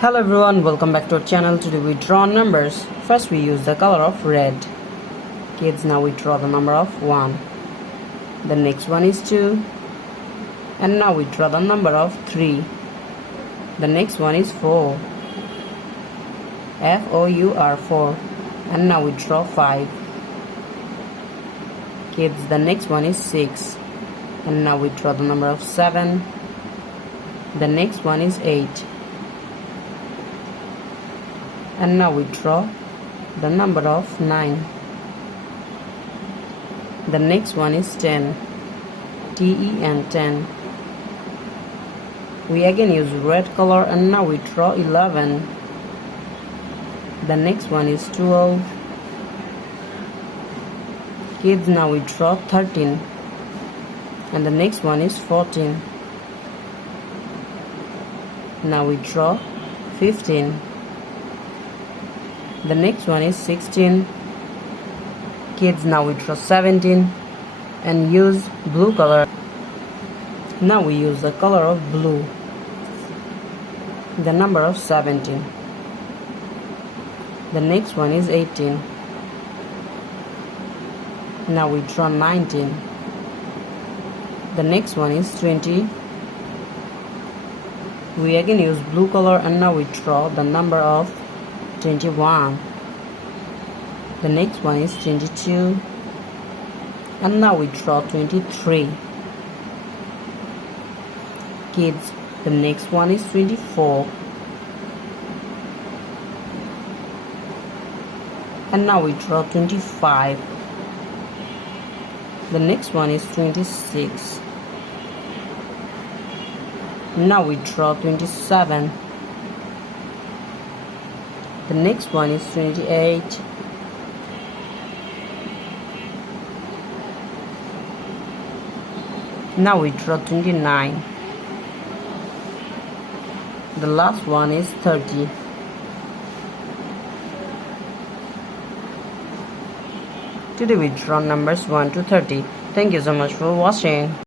Hello everyone, welcome back to our channel. Today we draw numbers. First we use the color of red. Kids, now we draw the number of 1. The next one is 2. And now we draw the number of 3. The next one is 4. F-O-U-R, 4. And now we draw 5. Kids, the next one is 6. And now we draw the number of 7. The next one is 8. And now we draw the number of 9. The next one is 10. T-E-N, 10. We again use red color and now we draw 11. The next one is 12. Kids, now we draw 13. And the next one is 14. Now we draw 15. The next one is 16. Kids, now we draw 17 and use blue color. Now we use the color of blue. The number of 17. The next one is 18. Now we draw 19. The next one is 20. We again use blue color and now we draw the number of 21. The next one is 22. And now we draw 23. Kids, the next one is 24. And now we draw 25. The next one is 26. Now we draw 27. The next one is 28. Now we draw 29. The last one is 30. Today we draw numbers 1 to 30. Thank you so much for watching.